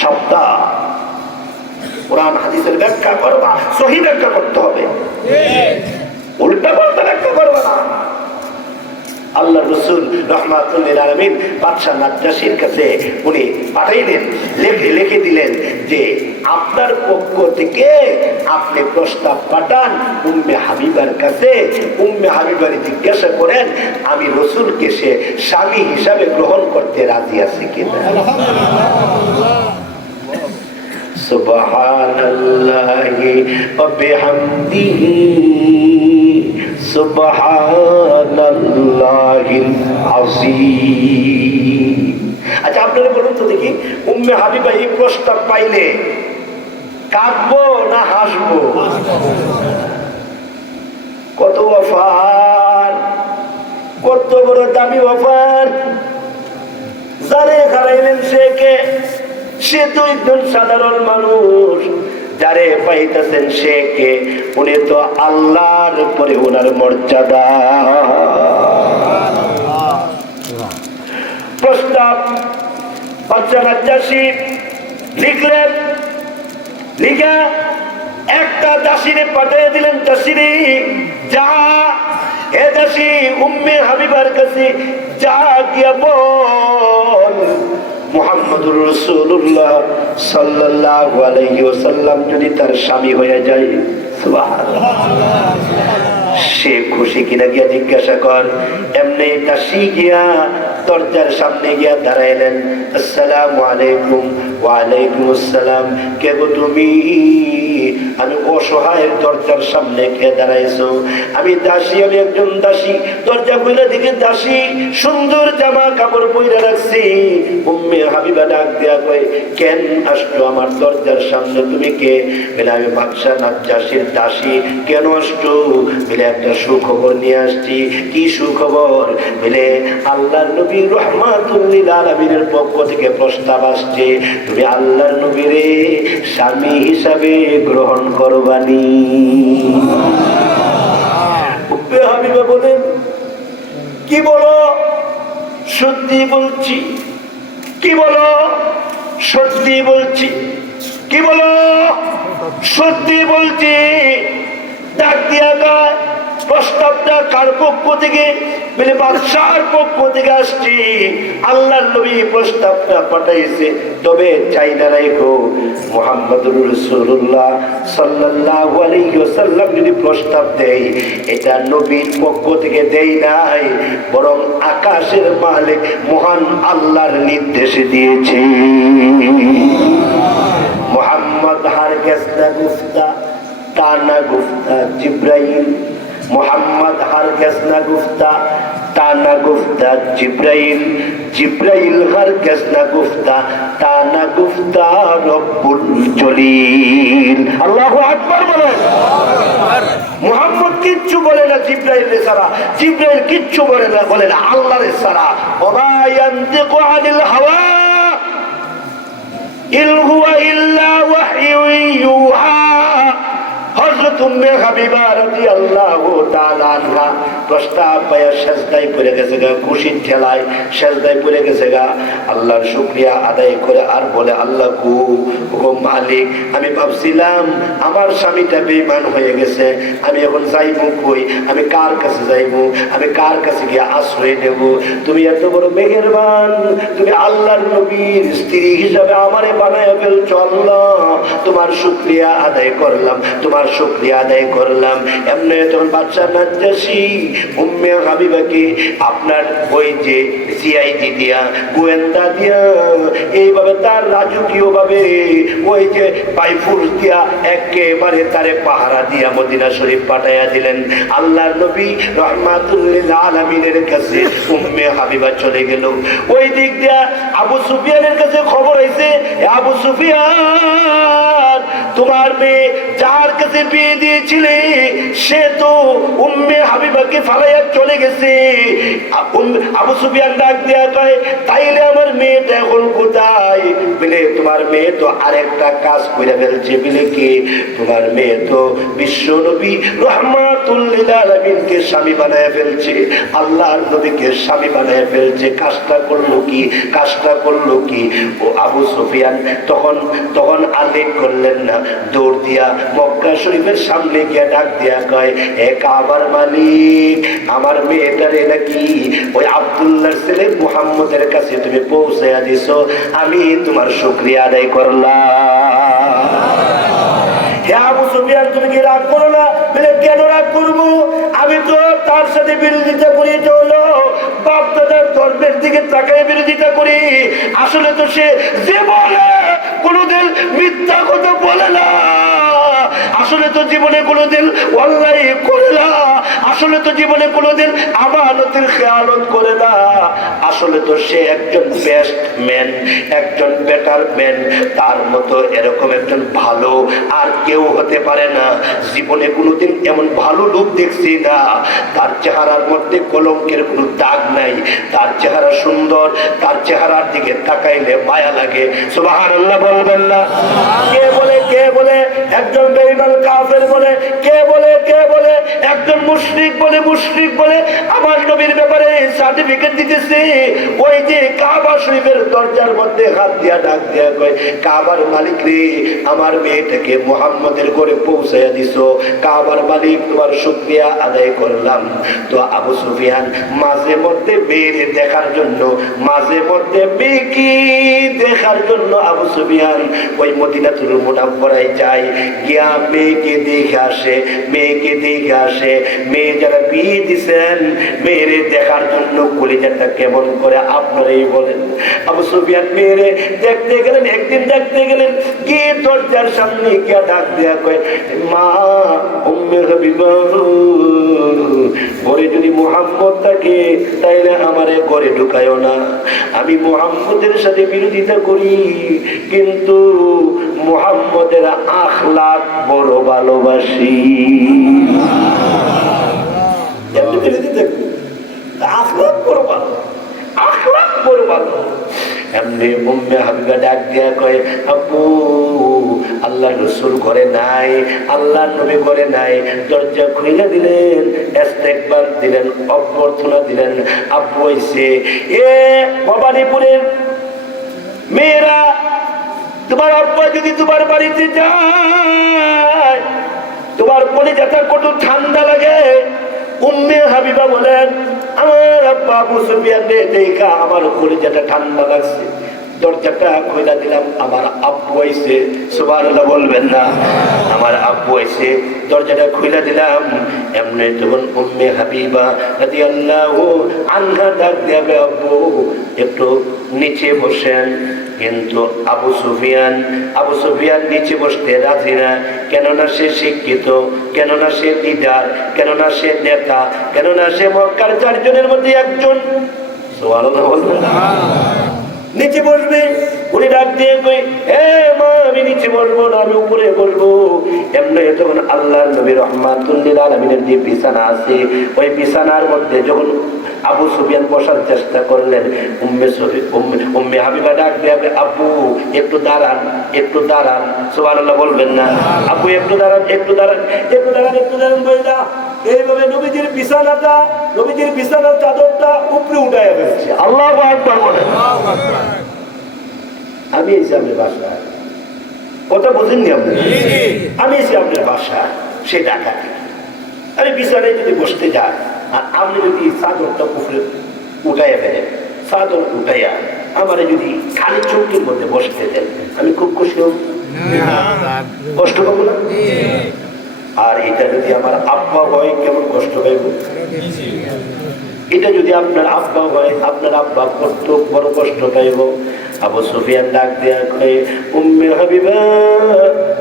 সাবধান। কোরআন হাদিসের ব্যাখ্যা করবা, সহিহ ব্যাখ্যা করতে হবে, উল্টা পাল্টা ব্যাখ্যা করবা না। আল্লাহর রাসূল রাহমাতুল লিল আলামিন বাদশা নাজ্জাশীর কাছে উনি পাঠাইলেন, লিখে দিলেন যে আপনার পক্ষ থেকে আপনি প্রস্তাব পাঠান উম্মে হাবিবার কাছে, উম্মে হাবিবার জিজ্ঞাসা করেন আমি রাসূলকে সে স্বামী হিসাবে গ্রহণ করতে রাজি আছে কিনা। সুবহানাল্লাহি ওয়া বিহামদিহি সুবহানাল্লাহিল আযীম। আচ্ছা আপনারা বলুন তো দেখি, উম্মে হাবিবা এই প্রস্তাব পাইলে কাঁদবো না হাসবো? কত অফার, কত বড় দামি অফার। যারে হারাইলেন সে কে? সে তো একজন সাধারণ মানুষ। যারে পাইতেছেন সে কে? উনি তো আল্লাহর উপরে ওনার মর্যাদা। প্রস্তাব বাদশা নাজ্জাশী লিখলেন, লিখা একটা দাসীরে পাঠিয়ে দিলেন। দাসীরে যা এ দাসী উম্মে হাবিবার কাছে যা গিয়া বল মুহাম্মদুর রাসূলুল্লাহ সাল্লাল্লাহু আলাইহি ওয়াসাল্লাম যদি তার স্বামী হয়ে যায়। সুবহানাল্লাহ। সে খুশি কিনা গিয়া জিজ্ঞাসা কর। এমনি দাসী গিয়া দরজার সামনে গিয়া দাঁড়াইলেন। আসসালামু আলাইকুম। ওয়ালাইকুম আসসালাম। কে গো তুমি? আমি অসহায় দরজার সামনে কে দাঁড়াইছো? আমি দাসী, আমি একজন দাসী। দরজা খুলে দেখি দাসী সুন্দর জামা কাপড় পরে রাখছি। উম্মে হাবিবা ডাক দিয়া কয়, কেন আসছো আমার দরজার সামনে? তুমি কে? বলে আমি বাদশা নাজ্জাশীর দাসী। কেন আসছো? বলে একটা সুখবর নিয়ে আসছি। কি সুখবর? বলে আল্লাহর নবী রাহমাতুল লিল আলামিনের পক্ষ থেকে প্রস্তাব আসছে, তুমি আল্লাহর নবীরে স্বামী হিসাবে গ্রহণ করবানি। উম্মে হাবিবা বলেন, কি বলো? সত্যি বলছি। কি বলো? সত্যি বলছি। কি বলো? সত্যি বলছি। ডাক দিয়া গায়, প্রস্তাবটা কার পক্ষ থেকে? বলে বাদশার পক্ষ থেকে আসছি। আল্লাহর নবী প্রস্তাবটা পাঠাইছে, তবে চাই না রাখো মুহাম্মদুর রাসূলুল্লাহ সাল্লাল্লাহু আলাইহি ওয়াসাল্লাম যদি প্রস্তাব দেয়, এটা নবীর পক্ষ থেকে দেই নাই, বরং আকাশের মালিক মহান আল্লাহর নির্দেশে দিয়েছে। মোহাম্মদ হারগিজ না গুফতা, তা না গুফতা জিব্রাইল। মোহাম্মদ হারগিজ না গুফতা, তা না গুফতা জিব্রাইল। জিব্রাইল হারগিজ না গুফতা, তা না গুফতা রব্বুল জলিল। আল্লাহু আকবার বলেন। মুহাম্মদ কিচ্ছু বলে না জিব্রাইল ছাড়া, জিব্রাইল কিচ্ছু বলে না আল্লাহর ছাড়া। ওমা ইয়ানতিকু আনিল হাওয়া ইন হুয়া ইল্লা ওয়াহয়ু ইউহা। হযরত উম্মে হাবিবা রাদিয়াল্লাহু তাআলা আনহা প্রস্তাব পায়া সেজদায় পড়ে গেছে গা, খুশির ঠেলায় সেজদায় পড়ে গেছে গা। আল্লাহর শুকরিয়া আদায় করে আর বলে, আল্লাহ গো মালিক, আমি ভাবছিলাম আমার স্বামীটা বেঈমান হয়ে গেছে, আমি এখন যাইবো কই? আমি কার কাছে যাইবো? আমি কার কাছে গিয়ে আশ্রয় নেব? তুমি এত বড় মেহেরবান, তুমি আল্লাহর নবীর স্ত্রী হিসাবে আমারে বানায় ফেলছো। আল্লাহ তোমার শুকরিয়া আদায় করলাম, তোমার শুকরিয়া আদায় করলাম। এমনি তখন বাদশা নাজ্জাশী উম্মে হাবিবাকে আপনার ওই যে সিআইডি দিয়া, গোয়েন্দা দিয়া, এইভাবে তার রাজকীয় ভাবে ওই যে পাইফুস দিয়া একেবারে তারে পাহারা দিয়া মদিনা শরীফ পাঠাইয়া দিলেন। আল্লাহর নবী রাহমাতুল লিল আলামিনের কাছে উম্মে হাবিবা চলে গেল। ওই দিক দিয়া আবু সুফিয়ানের কাছে খবর হইছে, আবু সুফিয়ান তোমার মেয়ে যার কাছে বিয়ে দিয়েছিলে সে তো উম্মে হাবিবাকে ফালাইয়া চলে গেছে। আবু সুফিয়ান ডাক দিয়া কয়, তাইলে আমার মেয়েটা এখন কোথায়? বলে তোমার মেয়ে তো আরেকটা কাজ করে ফেলছে। বলে কি? তোমার মেয়ে তো বিশ্ব নবী রাহমাতুল লিল আলামিনকে স্বামী বানায় ফেলছে, আল্লাহর নবীকে স্বামী বানায় ফেলছে। কাজটা করলো কি? কাজটা করলো কি? ও আবু সুফিয়ান তখন আলেক করলেন না, দৌড় দিয়া মক্কা শরীফের সামনে গিয়া ডাক দিয়া কয়, হে কাবার মালিক, আমার মেয়েটারে নাকি ওই আব্দুল্লাহর ছেলে মুহাম্মদের কাছে তুমি পৌঁছাইয়া দিছো, আমি তোমার শুকরিয়া আদায় করলাম। হে আবু সুফিয়ান, তুমি কি রাগ করো না? বলে কেন রাগ করবো? আমি তো তার সাথে বিরোধিতা করি, তো হলো বাপ দাদার ধর্মের দিকে তাকায় বিরোধিতা করি। আসলে তো সে যে বলে কোনোদিন মিথ্যা কথা বলে না, আসলে তো জীবনে কোনোদিন অন্যায় করে না, আসলে তো জীবনে কোনোদিন আমানতের খেয়ালত করে না। আসলে তো সে একজন বেস্ট ম্যান, একজন বেটার ম্যান। তার মতো এরকম একজন ভালো আর কেউ হতে পারে না। জীবনে কোনোদিন এমন ভালো লোক দেখছি না, তার চেহারার মধ্যে কলঙ্কের কোনো দাগ নাই, তার চেহারা সুন্দর, তার চেহারার দিকে তাকাইলে মায়া লাগে। সুবহানাল্লাহ বলবেন না? কে বলে একজন বেঈমান কাফের বলে, কে বলে একজন মুশরিক বলে আমার নবীর ব্যাপারে সার্টিফিকেট দিতেছে। ওই যে কাবা শরীফের দরজার মধ্যে হাত দিয়া ডাক দিয়া কয়, কাবার মালিক রে, আমার মেয়েটাকে মুহাম্মদের ঘরে পৌঁছাইয়া দিছো। কাবার মালিক, তোমার শুকরিয়া আদায় করলাম। তো আবু সুফিয়ান মাঝে মধ্যে মেয়েরে দেখার জন্য, মাঝে মধ্যে মেয়েকে দেখার জন্য আবু সুফিয়ান ওই মদিনাতুল মুনাওয়ারায় যায়, গিয়া মেয়েকে দেখে আসে, মেয়ে যারা বিয়ে দিছেন মেয়েরে দেখার জন্য কলিজাটা কেমন করে আপনারাই বলেন। আবু সুফিয়ান মেয়েরে দেখতে গেলেন, একদিন দেখতে গেলেন, গিয়ে দরজার সামনে গিয়া ডাক দেয়া কয়, মা উম্মে হাবিবা, ঘরে যদি মুহাম্মদ থাকে তাইলে আমারে ঘরে ঢুকায়ও না। আমি মুহাম্মদের সাথে বিরোধিতা করি, কিন্তু মুহাম্মদের আখলাক বড় ভালোবাসি। আখলাক বড় ভালো, আখলাক বড় ভালো। এমনি উম্মে হাবিবা ডাক দিয়া কয়, আব্বু আল্লাহ রসুল ঘরে নাই, আল্লাহ নবী ঘরে নাই। দরজা খুলে দিলেন, ইস্তেকবার দিলেন, অভ্যর্থনা দিলেন। আব্বু হইছে, এ ভবানীপুরের মেয়েরা, তোমার আব্বা যদি তোমার বাড়িতে যায় তোমার কলিজাটা কত ঠান্ডা লাগে। উম্মে হাবিবা বলেন, আমার আব্বা আবু সুফিয়ান দেখা আমার কলিজাটা ঠান্ডা লাগছে। দরজাটা খুলে দিলাম, আমার আব্বু আইছে। সুবহানাল্লাহ বলবেন না? আমার আব্বু আইছে, দরজাটা খুলে দিলাম। এমনি তখন উম্মে হাবিবা রাদিয়াল্লাহু আনহা ডাক দিয়া, আব্বু একটু নিচে বসেন। কিন্তু আবু সুফিয়ান নিচে বসতে রাজি না। কেননা সে শিক্ষিত, কেননা সে লিডার, কেননা সে নেতা, কেননা সে মক্কার 4 জনের মধ্যে একজন। সুবহানাল্লাহ বলবেন না? নিচে বসবে। উনি ডাক দিয়ে কই, এ মা, আমি নিচে বসবো না, আমি উপরে বসবো। এমনি তখন আল্লাহর নবী রাহমাতুল লিল আলামিনের যে বিছানা আছে, ওই বিছানার মধ্যে যখন আবু সুফিয়ান বসার চেষ্টা করলেন, উম্মে হাবিবা ডাক দিয়ে, আব্বু একটু দাঁড়ান, একটু দাঁড়ান। সুবহানাল্লাহ বলবেন না? আব্বু একটু দাঁড়ান, একটু দাঁড়ান, একটু দাঁড়ান, একটু দাঁড়ান বইলা এইভাবে নবীজির বিছানার চাদরটা উপরে উঠাইয়া ফেলছে। আল্লাহু আকবার বলেন। আমি এসে আপনার বাসায়, কথা বোঝেননি আপনি? আমি এসে আপনার বাসায়, সে ঢাকা থেকে। আমি বিছানায় যদি বসতে যাই আর আপনি যদি চাদরটা উপরে উঠাইয়া ফেলেন, চাদর উঠাইয়া আমারে যদি খালি চৌকির মধ্যে বসতে দেন, আমি খুব খুশি হব, কষ্ট পাবো না? আর এটা যদি আমার আব্বা হয়, কেমন কষ্ট পাইব? এটা যদি আপনার আব্বা হয়, আপনার আব্বা কত বড় কষ্ট পাইব। আবু সুফিয়ান ডাক দেয়া কয়, উম্মে হাবিবা,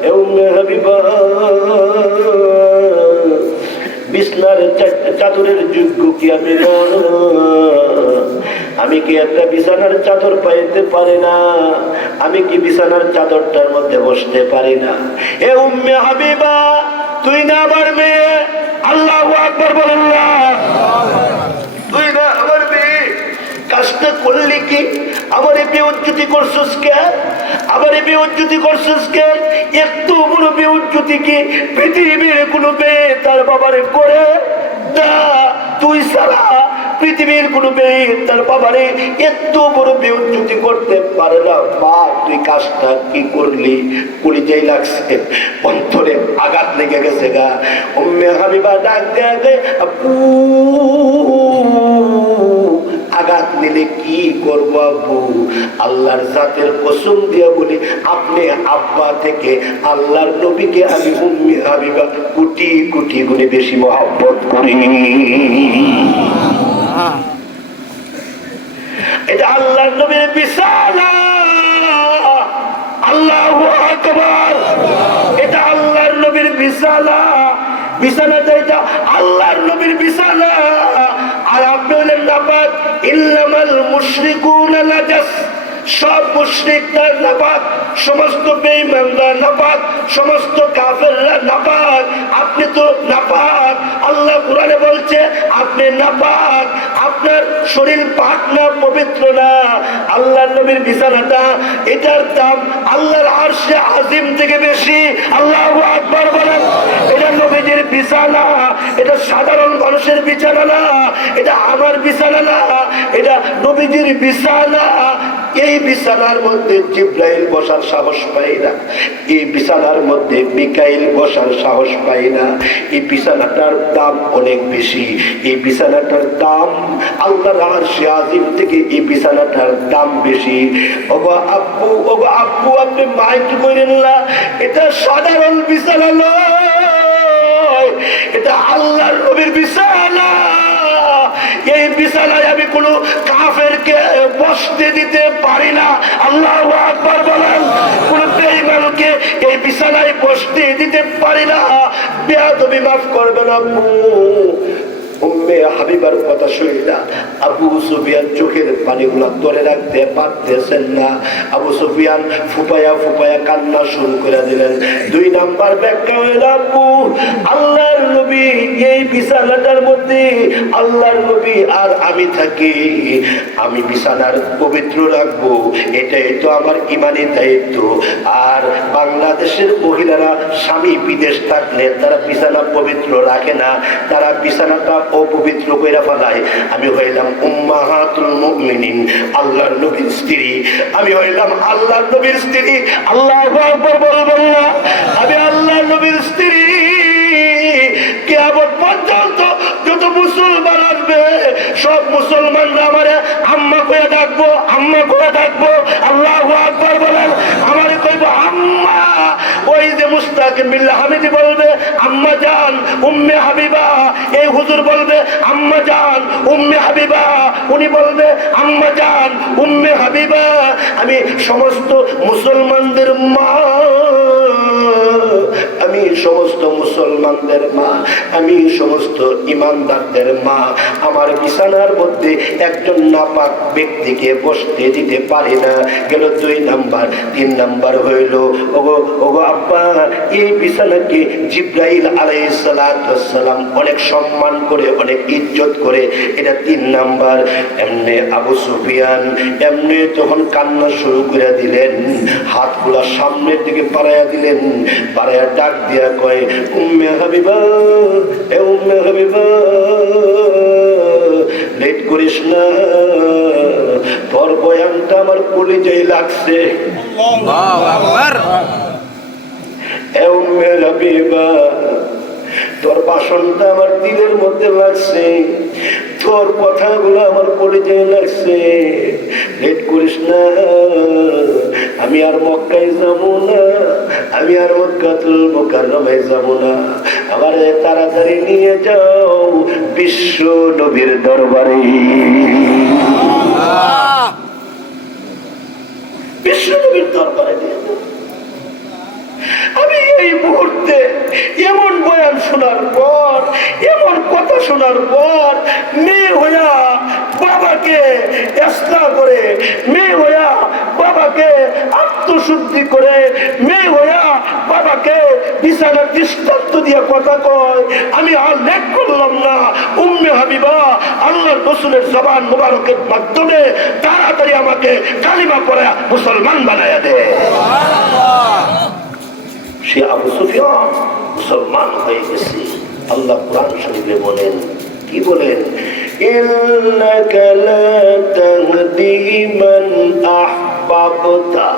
এ উম্মে হাবিবা, বিছনার চাদরের যোগ্য কি আমি না? আমি কি একটা বিছানার চাদর পাইতে পারি না? আমি কি বিছানার চাদরটার মধ্যে বসতে পারি না? এ উম্মে হাবিবা, তুই না আমার মেয়ে? আল্লাহু আকবার বলেন না? তুই না আমার মেয়ে? কাজটা করলি কি? আমারে বেউজ্জতি করছিস কেন? আমারে বেউজ্জতি করছিস কেন? একটু বড় বেউজ্জতি কি পৃথিবীর কোনো মেয়ে তার বাবারে করে না? তুই সারা পৃথিবীর কোনো মেয়ে তার বাবারে এত বড় বেউজ্জতি করতে পারে না। মা, তুই কাজটা কি করলি? কলিজায় লাগছে, অন্তরে আঘাত লেগে গেছে গা। উম্মে হাবিবা ডাক দেয়া, আপু আঘাত নিলে কি করবো আব্বু? আল্লাহর জাতের কসম দিয়া বলি, আপনি আব্বা থেকে আল্লাহর নবীকে আমি উম্মে হাবিবা কোটি কোটি গুণে বেশি মহব্বত করি। এটা আল্লাহর নবীর বিছানা। আল্লাহু আকবার। এটা আল্লাহর নবীর বিছানা। বিছানাটা এটা আল্লাহর নবীর বিছানা। আর আপনি হলেন নাপাক। ইন্নামাল মুশরিকুনা নাজাস। সব মুশরিকরা নাপাক, সমস্ত বেঈমানরা নাপাক, সমস্ত কাফেররা নাপাক, আপনি তো নাপাক। আল্লাহ কোরআনে বলছে আপনি নাপাক, আপনার শরীর পাক না, পবিত্র না। আল্লাহর নবীর বিছানাটা, এটার দাম আল্লাহর আরশে আজিম থেকে বেশি। আল্লাহু আকবার বলেন। এটা নবীজির বিছানা, এটা সাধারণ মানুষের বিছানা না, এটা আমার বিছানা না, এটা নবীজির বিছানা। এই বিছানার মধ্যে জিবরাইল বসার সাহস পায় না, এই বিছানার মধ্যে মিকাইল বসার সাহস পায় না। এই বিছানাটার দাম অনেক বেশি, এই বিছানাটার দাম আল্লাহর আরশে আজিম থেকে এই বিছানাটার দাম বেশি। ওগো আব্বু, ওগো আব্বু, আপনি মাইক করেন না, এটা সাধারণ বিছানা নয়, এটা আল্লাহর নবীর বিছানা। এই বিছানায় আমি কোনো কাফেরকে বসতে দিতে পারি না। আল্লাহু আকবার বলেন। কোন বেঈমানকে এই বিছানায় বসতে দিতে পারি না। বেয়াদবি মাফ করবেন আব্বু। উম্মে হাবিবার কথা শুনিনা আবু সুফিয়ান চোখের পানিগুলা ধরে রাখতে পারতেছেন না। আবু সুফিয়ান ফুপায়া ফুপায়া কান্না শুরু করে দিলেন। 2 নাম্বার ব্যাখ্যা হইল, আব্বু আল্লাহর নবী এই বিছানাটার মধ্যে আল্লাহর নবী আর আমি থাকি, আমি বিছানার পবিত্র রাখবো, এটাই তো আমার ইমানি দায়িত্ব। আর বাংলাদেশের মহিলারা স্বামী বিদেশ থাকলে তারা বিছানা পবিত্র রাখে না, তারা বিছানাটা অপবিত্র কইরা ফেলায়। আমি হইলাম উম্মাহাতুল মুমিনিন, আল্লাহর নবীর স্ত্রী, আমি হইলাম আল্লাহর নবীর স্ত্রী। আল্লাহু আকবার বলবেন না? আমি আল্লাহর নবীর স্ত্রী। কিয়ামত পর্যন্ত যত মুসলমান আসবে সব মুসলমানরা আমারে আম্মা কইয়া ডাকবো, আম্মা কইয়া ডাকবো। আল্লাহু আকবার বলেন। আমারে কইবো আম্মা। ওই যে মুস্তাকিম বিল্লাহ হামিদি বলবে আম্মা জান উম্মে হাবিবা, এই হুজুর বলবে আম্মা জান উম্মে হাবিবা, উনি বলবে আম্মা জান উম্মে হাবিবা। আমি সমস্ত মুসলমানদের মা, আমি সমস্ত মুসলমানদের মা, আমি সমস্ত ইমানদারদের মা। আমার বিছানার মধ্যে একজন নাপাক ব্যক্তিকে বসতে দিতে পারি না। গেল 2 নাম্বার। 3 নাম্বার হইল, ওগো ওগো আব্বা, এই বিছানাকে জিবরাইল আলাইহিস সালাতু সালাম অনেক সম্মান করে, অনেক ইজ্জত করে। এটা 3 নাম্বার। এমনি আবু সুফিয়ান এমনি তখন কান্না শুরু করে দিলেন, হাতগুলা সামনের দিকে বাড়াইয়া দিলেন, বাড়াইয়া ডাক দিয়া কয় উম্মে হাবিবা, এ উম্মে হাবিবা, লেট করিস না, তোর বয়ানটা আমার কলিজায় লাগছে। আল্লাহু আকবার। এ উম্মে হাবিবা, তোর ভাষণটা আমার দিলের মধ্যে লাগছে, তোর কথাগুলো আমার কলিজায় লাগছে, লেট করিস না, আমি আর মক্কায় যাবো না, আমি আর মক্কাতুল মুকাররমায় যাবো না, আমারে তাড়াতাড়ি নিয়ে যাও বিশ্ব নবীর দরবারে। বিশ্ব নবীর দরবারে নিয়ে যাও। আমি এই মুহূর্তে এমন বয়ান শোনার পর, এমন কথা শোনার পর, মেয়ে হইয়া বাবাকে ইসলাম করে, মেয়ে হইয়া বাবাকে আত্মশুদ্ধি করে, মেয়ে হইয়া বাবাকে বিছানার দৃষ্টান্ত দিয়ে কথা কয়, আমি আর লেখ করলাম না। উম্মে হাবিবা আল্লাহর রাসূলের জবান মুবারকের মাধ্যমে তাড়াতাড়ি আমাকে কালিমা পড়ে মুসলমান বানায়া দে। সে আবু সুফিয়ান মুসলমান হয়ে গেছে। আল্লাহ কোরআন শরীফে বলেন, কি বলেন? ইন্নাকা লা তাহদি মান আহবাবতা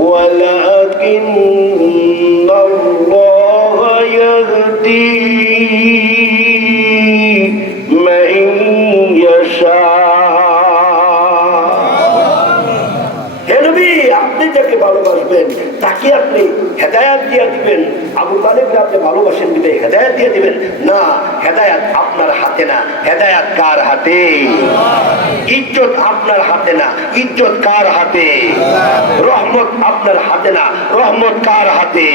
ওয়ালাকিন্নাল্লাহা ইয়াহদি মান ইয়াশা। হে নবী, আপনি যাকে ভালোবাসবেন তাকে আপনি হেদায়াত দিয়ে দিবেন। আবু তালেবকে আপনি ভালোবাসেন দিবে হেদায়াত দিয়ে দিবেন না, হেদায়াত আপনার হাতে না। হেদায়াত কার হাতে? ইজ্জত আপনার হাতে না, ইজ্জত কার হাতে? রহমত আপনার হাতে না, রহমত কার হাতে?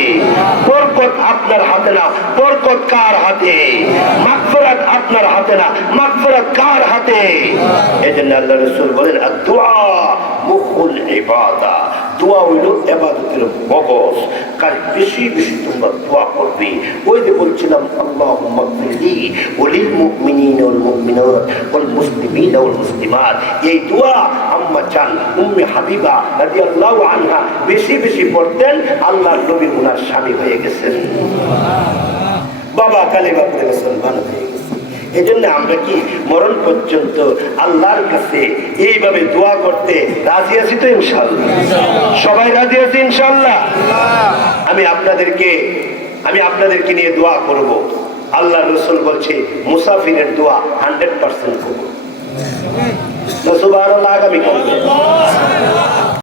বরকত আপনার হাতে না, বরকত কার হাতে? মাগফিরাত আপনার হাতে না, মাগফিরাত কার হাতে? এজন্য আল্লাহর রাসূল বলেন, দুআ মুখুল ইবাদা। দোয়া হইল ইবাদতের মগজ। কাল বেশি বেশি তোমরা দোয়া করবে। ওই যে বলছিলাম আল্লাহুম্মা গফিরলি ওয়ালিল মুমিনিনা ওয়াল মুমিনাত ওয়াল মুসলিমিনা ওয়াল মুসলিমাত। এই দোয়া আম্মা জান উম্মে হাবিবা রাদিয়াল্লাহু আনহা বেশি বেশি পড়তেন। আল্লাহর নবী ওনার স্বামী হয়ে গেছেন, বাবা কালেমা পড়ে মুসলমান হয়ে গেছে। এই জন্য আমরা কি মরণ পর্যন্ত আল্লাহর কাছে এইভাবে দোয়া করতে রাজি আছি তো? ইনশাআল্লাহ সবাই রাজি আছি ইনশাআল্লাহ। আমি আপনাদেরকে নিয়ে দোয়া করব। আল্লাহ রাসূল বলছে মুসাফিরের দোয়া 100% কবুল। সুবহানাল্লাহ। আগামী